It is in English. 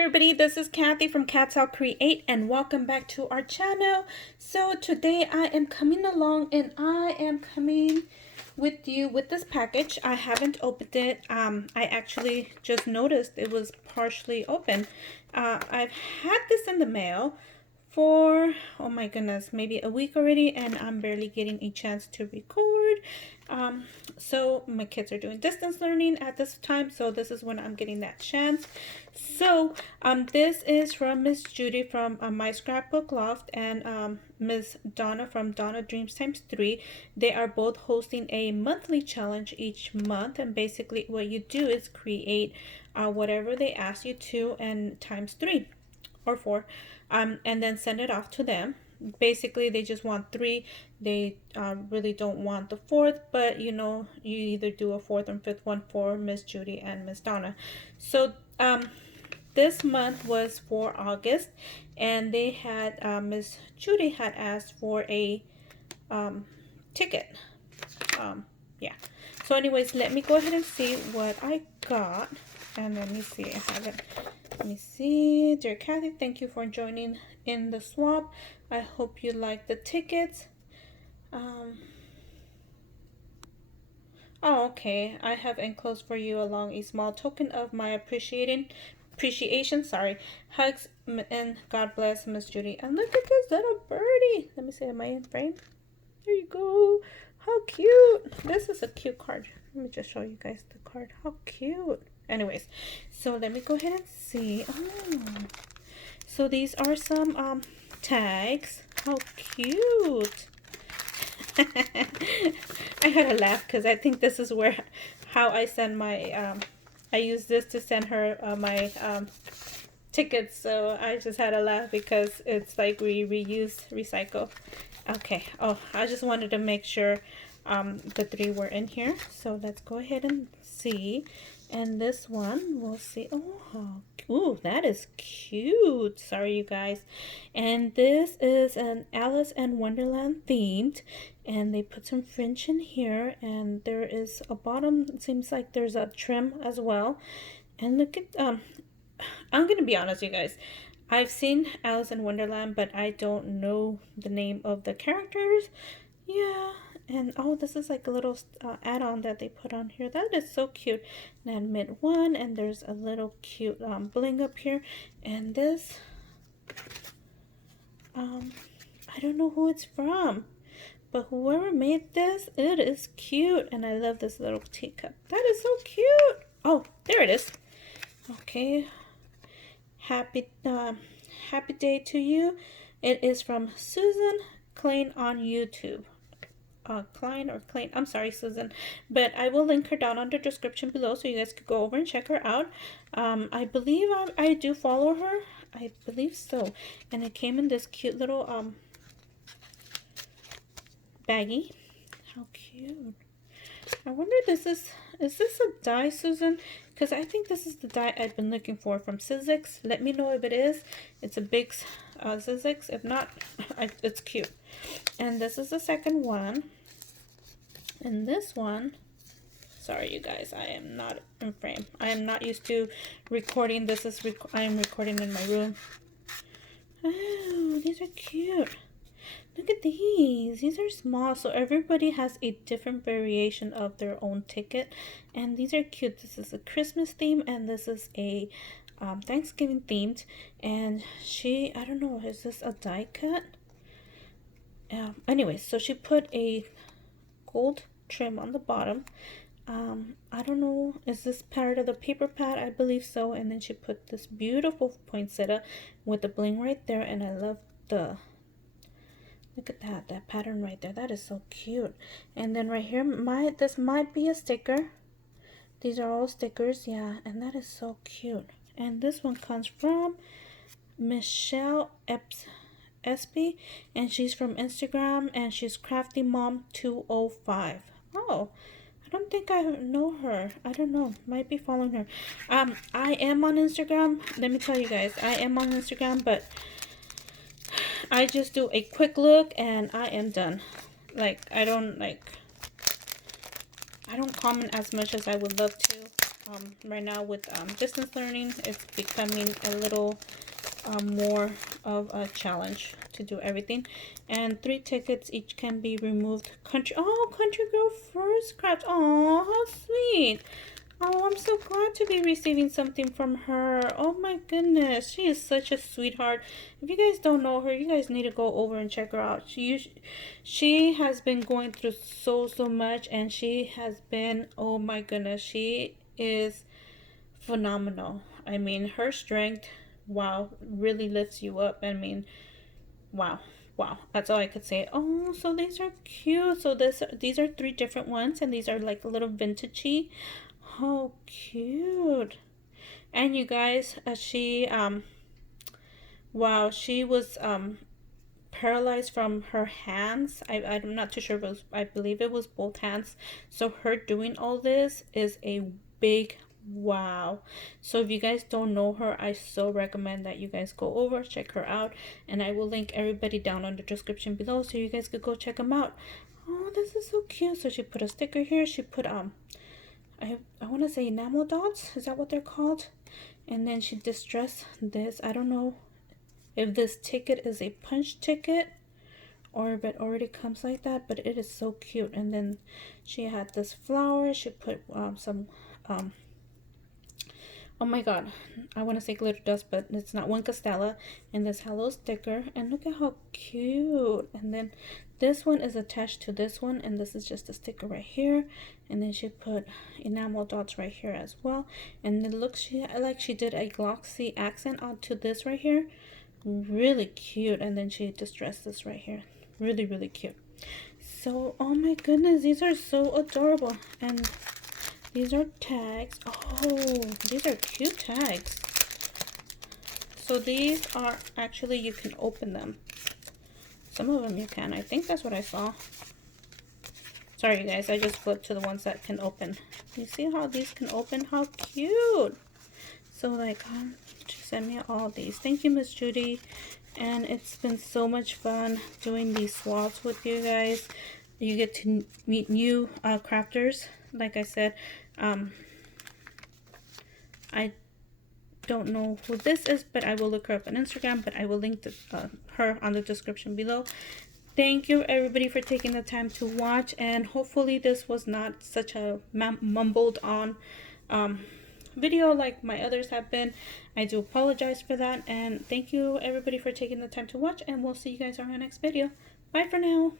everybody, this is Kathy from Katzelcreate and welcome back to our channel. So today I am coming along and I am coming with you with this package. I haven't opened it. I actually just noticed it was partially open. I've had this in the mail for, oh my goodness, maybe a week already, and I'm barely getting a chance to record. So my kids are doing distance learning at this time, so this is when I'm getting that chance. So this is from Miss Judy from my Scrapbookloft and Miss Donna from Donna Dreams Times 3. They are both hosting a monthly challenge each month, and basically what you do is create whatever they ask you to and times 3 or 4, and then send it off to them. Basically they just want 3. They really don't want the 4th, but you know, you either do a 4th and 5th one for Miss Judy and Miss Donna. So this month was for August, and they had Miss Judy had asked for a ticket. Yeah, so anyways, let me go ahead and see what I got, and let me see. I have it. Let me see. Dear Kathy, thank you for joining in the swap. I hope you like the tickets. Oh, okay. I have enclosed for you along a small token of my appreciation. Sorry. Hugs and God bless, Miss Judy. And look at this little birdie. Let me see. Am I in frame? There you go. How cute. This is a cute card. Let me just show you guys the card. How cute. Anyways, so let me go ahead and see. Oh, so these are some tags. How cute. I had to laugh because I think this is where how I send my I use this to send her my tickets, so I just had to laugh because it's like we reuse, recycle. Okay. Oh, I just wanted to make sure the 3 were in here, so let's go ahead and see. And this one, we'll see. Oh, ooh, that is cute. Sorry, you guys. And this is an Alice in Wonderland themed. And they put some fringe in here. And there is a bottom. It seems like there's a trim as well. And look at, I'm going to be honest, you guys. I've seen Alice in Wonderland, but I don't know the name of the characters. Yeah. And oh, this is like a little add-on that they put on here. That is so cute. And then mid one, and there's a little cute bling up here. And this, I don't know who it's from, but whoever made this, it is cute. And I love this little teacup. That is so cute. Oh, there it is. Okay. Happy day to you. It is from Susan Klein on YouTube. Klein, I'm sorry, Susan, but I will link her down on the description below so you guys could go over and check her out. I believe I do follow her. I believe so. And it came in this cute little baggie. How cute. I wonder if is this a die, Susan? Because I think this is the die I've been looking for from Sizzix. Let me know if it is. It's a big Sizzix. If not, it's cute. And this is the second one. And this one, sorry you guys, I am not in frame. I am not used to recording. This is I am recording in my room. Oh, these are cute. Look at these. These are small, so everybody has a different variation of their own ticket, and these are cute. This is a Christmas theme, and this is a Thanksgiving themed. And she, I don't know, is this a die cut? Anyway, so she put a gold trim on the bottom. I don't know, is this part of the paper pad? I believe so. And then she put this beautiful poinsettia with the bling right there, and I love the, look at that pattern right there. That is so cute. And then right here, this might be a sticker. These are all stickers, yeah, and that is so cute. And this one comes from Michelle Espy, and she's from Instagram, and she's Crafty Mom 205. Oh, I don't think I know her. I don't know. Might be following her. I am on Instagram. Let me tell you guys, I am on Instagram, but I just do a quick look and I am done. Like, I don't comment as much as I would love to. right now with distance learning, it's becoming a little more of a challenge to do everything. And 3 tickets each can be removed. Country Girl First Craft. Oh, how sweet. Oh, I'm so glad to be receiving something from her. Oh my goodness, she is such a sweetheart. If you guys don't know her, you guys need to go over and check her out. She has been going through so much, and she has been, oh my goodness, she is phenomenal. I mean, her strength, wow, really lifts you up. I mean, wow. Wow, that's all I could say. Oh, so these are cute. So these are 3 different ones, and these are like a little vintagey. How cute. And you guys, wow, she was paralyzed from her hands. I'm not too sure if it was, I believe it was both hands. So her doing all this is a big wow. So if you guys don't know her, I so recommend that you guys go over, check her out, and I will link everybody down on the description below so you guys could go check them out. Oh, this is so cute. So she put a sticker here. She put I want to say enamel dots. Is that what they're called? And then she distressed this. I don't know if this ticket is a punch ticket or if it already comes like that, but it is so cute. And then she had this flower. She put some oh my god, I want to say glitter dust, but it's not, one Castella, and this hello sticker. And look at how cute. And then this one is attached to this one, and this is just a sticker right here. And then she put enamel dots right here as well. And it looks like she did a glossy accent onto this right here. Really cute. And then she distressed this right here. Really cute. So, oh my goodness, these are so adorable. And these are tags. Oh, these are cute tags. So these are actually, you can open them. Some of them you can. I think that's what I saw. Sorry, you guys. I just flipped to the ones that can open. You see how these can open? How cute. So, like, she sent me all these. Thank you, Miss Judy. And it's been so much fun doing these swaps with you guys. You get to meet new crafters. Like I said, I don't know who this is, but I will look her up on Instagram, but I will link her on the description below. Thank you everybody for taking the time to watch, and hopefully this was not such a mumbled on video like my others have been. I do apologize for that, and thank you everybody for taking the time to watch, and we'll see you guys on our next video. Bye for now.